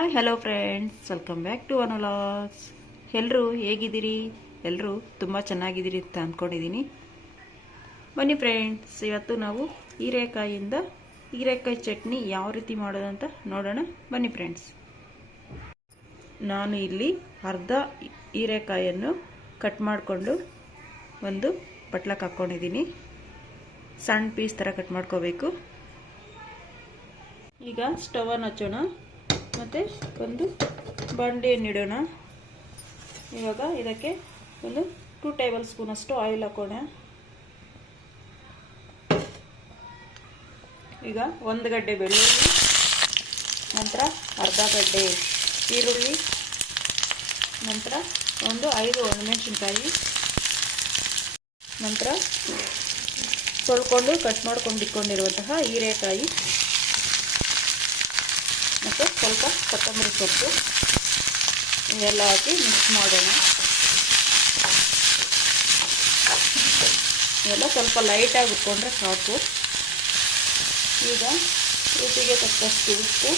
Hi hello friends, welcome back to Anulogs. ಎಲ್ಲರೂ ಹೇಗಿದ್ದೀರಿ? ಎಲ್ಲರೂ ತುಂಬ ಚೆನ್ನಾಗಿದ್ದೀರಿ ಅಂತ ಅಂದ್ಕೊಂಡಿದ್ದೀನಿ. ಬನ್ನಿ ಫ್ರೆಂಡ್ಸ್, ಇವತ್ತು ನಾವು ಹೀರೆಕಾಯಿ ಚಟ್ನಿ ಯಾವ ರೀತಿ ಮಾಡೋದಂತ ನೋಡೋಣ. ಬನ್ನಿ ಫ್ರೆಂಡ್ಸ್. ನಾನು ಇಲ್ಲಿ ಅರ್ಧ ಹೀರೆಕಾಯನ್ನು ಕಟ್ ಮಾಡಿಕೊಂಡು ಒಂದು ಬಟ್ಲಕ್ಕೆ ಹಾಕ್ಕೊಂಡಿದ್ದೀನಿ. ಸಣ್ಣ ಪೀಸ್ ಥರ ಕಟ್ ಮಾಡ್ಕೋಬೇಕು. ಈಗ ಸ್ಟವನ್ನು ಹಚ್ಚೋಣ ಮತ್ತು ಒಂದು ಬಾಣಲೆಯನ್ನು ಇಡೋಣ. ಇವಾಗ ಇದಕ್ಕೆ ಒಂದು 2 ಟೇಬಲ್ ಸ್ಪೂನ್ ಅಷ್ಟು ಆಯಿಲ್ ಹಾಕೋಣ. ಈಗ 1 ಗಡ್ಡೆ ಬೆಳ್ಳುಳ್ಳಿ, ನಂತರ ಅರ್ಧ ಗಡ್ಡೆ ಈರುಳ್ಳಿ, ನಂತರ ಒಂದು 5 ಒಣಮೆಣಸಿನ್ಕಾಯಿ, ನಂತರ ತೊಳ್ಕೊಂಡು ಕಟ್ ಮಾಡ್ಕೊಂಡು ಇಟ್ಕೊಂಡಿರುವಂತಹ ಹೀರೆಕಾಯಿ ಮತ್ತು ಸ್ವಲ್ಪ ಕೊತ್ತಂಬರಿ ಸೊಪ್ಪು ಇವೆಲ್ಲ ಹಾಕಿ ಮಿಕ್ಸ್ ಮಾಡೋಣ. ಇವೆಲ್ಲ ಸ್ವಲ್ಪ ಲೈಟಾಗಿ ಹುರ್ಕೊಂಡ್ರೆ ಸಾಕು. ಈಗ ರುಚಿಗೆ ತಕ್ಕಷ್ಟು ಉಪ್ಪು,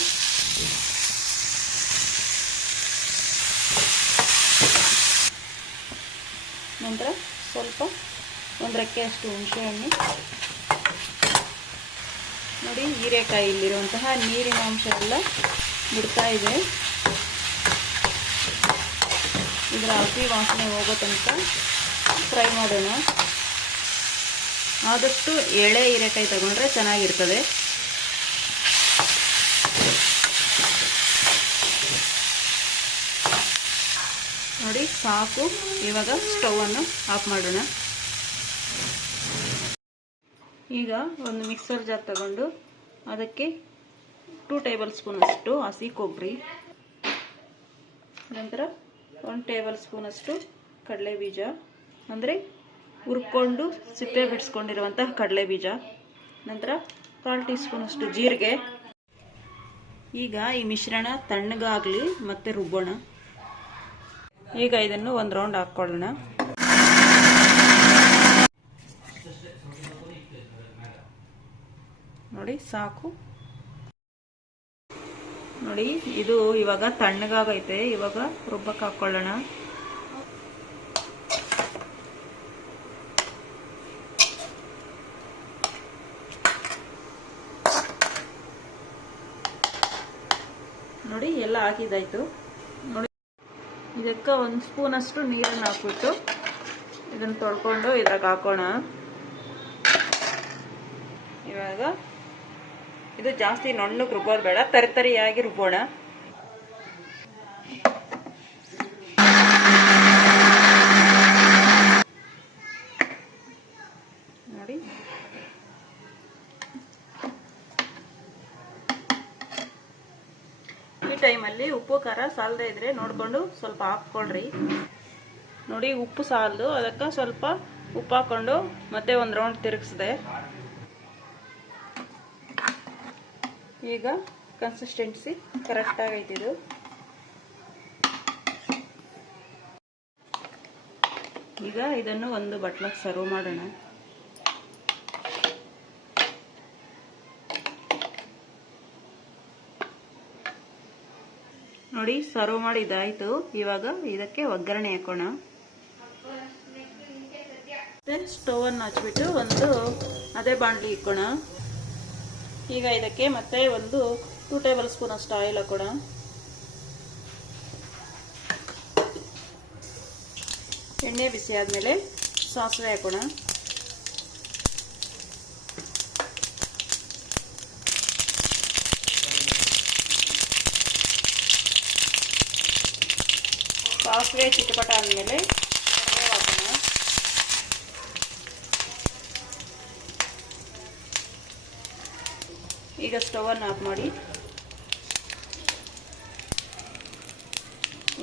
ನಂತರ ಸ್ವಲ್ಪ 1 ರೆಕ್ಕೆಯಷ್ಟು ಹುಣಸೆಹಣ್ಣು. ನೋಡಿ, ಹೀರೆಕಾಯಿಯಲ್ಲಿರುವಂತಹ ನೀರಿನ ಅಂಶ ಎಲ್ಲ ಬಿಡ್ತಾ ಇದೆ. ಇದರ ಹಸಿ ವಾಸನೆ ಹೋಗೋ ತನಕ ಫ್ರೈ ಮಾಡೋಣ. ಆದಷ್ಟು ಎಳೆ ಹೀರೆಕಾಯಿ ತಗೊಂಡ್ರೆ ಚೆನ್ನಾಗಿರ್ತದೆ. ನೋಡಿ, ಸಾಕು. ಇವಾಗ ಸ್ಟವನ್ನು ಆಫ್ ಮಾಡೋಣ. ಈಗ ಒಂದು ಮಿಕ್ಸರ್ ಜಾರ್ ತಗೊಂಡು ಅದಕ್ಕೆ 2 ಟೇಬಲ್ ಸ್ಪೂನ್ ಅಷ್ಟು ಹಸಿ ಕೊಬ್ಬರಿ, ನಂತರ 1 ಟೇಬಲ್ ಸ್ಪೂನ್ ಅಷ್ಟು ಕಡಲೆ ಬೀಜ, ಅಂದರೆ ಹುರ್ಕೊಂಡು ಸಿಪ್ಪೆ ಬಿಡಿಸ್ಕೊಂಡಿರುವಂತಹ ಕಡಲೆ ಬೀಜ, ನಂತರ 1/4 ಟೀ ಸ್ಪೂನ್ ಅಷ್ಟು ಜೀರಿಗೆ. ಈಗ ಈ ಮಿಶ್ರಣ ತಣ್ಣಗಾಗಲಿ ಮತ್ತೆ ರುಬ್ಬೋಣ. ಈಗ ಇದನ್ನು ಒಂದು ರೌಂಡ್ ಹಾಕ್ಕೊಳ್ಳೋಣ. ನೋಡಿ, ಸಾಕು. ನೋಡಿ, ಇದು ಇವಾಗ ತಣ್ಣಗಾಗೈತೆ. ಇವಾಗ ರುಬ್ಬಕ್ಕೆ ಹಾಕ್ಕೊಳ್ಳೋಣ. ನೋಡಿ, ಎಲ್ಲ ಹಾಕಿದಾಯ್ತು. ನೋಡಿ, ಇದಕ್ಕೆ 1 ಸ್ಪೂನ್ ಅಷ್ಟು ನೀರನ್ನು ಹಾಕ್ಬಿಟ್ಟು ಇದನ್ನು ತೊಳ್ಕೊಂಡು ಇದ್ರಾಗ ಹಾಕೋಣ. ಇವಾಗ ಇದು ಜಾಸ್ತಿ ನುಣ್ಣಗೆ ರುಬ್ಬೋದು ಬೇಡ, ತರಿಯಾಗಿ ರುಬ್ಬೋಣ. ನೋಡಿ, ಈ ಟೈಮಲ್ಲಿ ಉಪ್ಪು ಖಾರ ಸಾಲದೇ ಇದ್ರೆ ನೋಡ್ಕೊಂಡು ಸ್ವಲ್ಪ ಹಾಕ್ಕೊಳ್ರಿ. ನೋಡಿ, ಉಪ್ಪು ಸಾಲದು, ಅದಕ್ಕೆ ಸ್ವಲ್ಪ ಉಪ್ಪು ಹಾಕೊಂಡು ಮತ್ತೆ 1 ರೌಂಡ್ ತಿರುಗಿಸಿದೆ. ಈಗ ಕನ್ಸಿಸ್ಟೆನ್ಸಿ ಕರೆಕ್ಟಾಗಿ ಐತಿದು. ಈಗ ಇದನ್ನು ಒಂದು ಬಟ್ಲಕ್ಕೆ ಸರ್ವ್ ಮಾಡೋಣ. ನೋಡಿ, ಸರ್ವ್ ಮಾಡಿದಾಯ್ತು. ಇವಾಗ ಇದಕ್ಕೆ ಒಗ್ಗರಣೆ ಹಾಕೋಣ. ಮತ್ತೆ ಸ್ಟವನ್ನು ಹಚ್ಬಿಟ್ಟು ಅದೇ ಬಾಣಲಿ ಇಕ್ಕೋಣ. ಈಗ ಇದಕ್ಕೆ ಮತ್ತೆ ಒಂದು 2 ಟೇಬಲ್ ಸ್ಪೂನ್ ಅಷ್ಟು ಆಯಿಲ್ ಹಾಕೋಣ. ಎಣ್ಣೆ ಬಿಸಿ ಆದಮೇಲೆ ಸಾಸಿವೆ ಹಾಕೋಣ. ಸಾಸಿವೆ ಚಿಟಪಟ ಆದಮೇಲೆ ಕರಿಬೇವು ಹಾಕೋಣ. ಈಗ ಸ್ಟವನ್ನು ಆಫ್ ಮಾಡಿ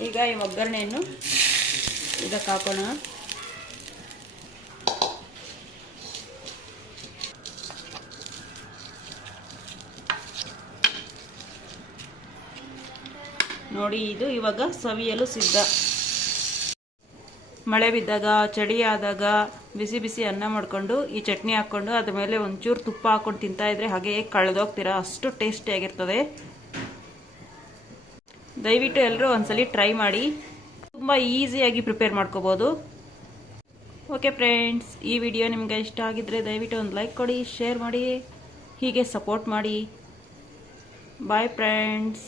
ಈಗ ಈ ಒಗ್ಗರಣೆಯನ್ನು ಇದಕ್ಕೆ ಹಾಕೋಣ. ನೋಡಿ, ಇದು ಇವಾಗ ಸವಿಯಲು ಸಿದ್ಧ. ಮಳೆ ಬಿದ್ದಾಗ, ಚಳಿ ಆದಾಗ ಬಿಸಿ ಬಿಸಿ ಅನ್ನ ಮಾಡ್ಕೊಂಡು ಈ ಚಟ್ನಿ ಹಾಕ್ಕೊಂಡು ಅದ್ರ ಮೇಲೆ ಒಂಚೂರು ತುಪ್ಪ ಹಾಕೊಂಡು ತಿಂತಾ ಇದ್ರೆ ಹಾಗೆ ಕಳೆದೋಗ್ತೀರಾ, ಅಷ್ಟು ಟೇಸ್ಟಿಯಾಗಿರ್ತದೆ. ದಯವಿಟ್ಟು ಎಲ್ಲರೂ ಒಂದ್ಸಲಿ ಟ್ರೈ ಮಾಡಿ, ತುಂಬ ಈಸಿಯಾಗಿ ಪ್ರಿಪೇರ್ ಮಾಡ್ಕೋಬೋದು. ಓಕೆ ಫ್ರೆಂಡ್ಸ್, ಈ ವಿಡಿಯೋ ನಿಮಗೆ ಇಷ್ಟ ಆಗಿದ್ರೆ ದಯವಿಟ್ಟು ಒಂದು ಲೈಕ್ ಕೊಡಿ, ಶೇರ್ ಮಾಡಿ, ಹೀಗೆ ಸಪೋರ್ಟ್ ಮಾಡಿ. Bye friends.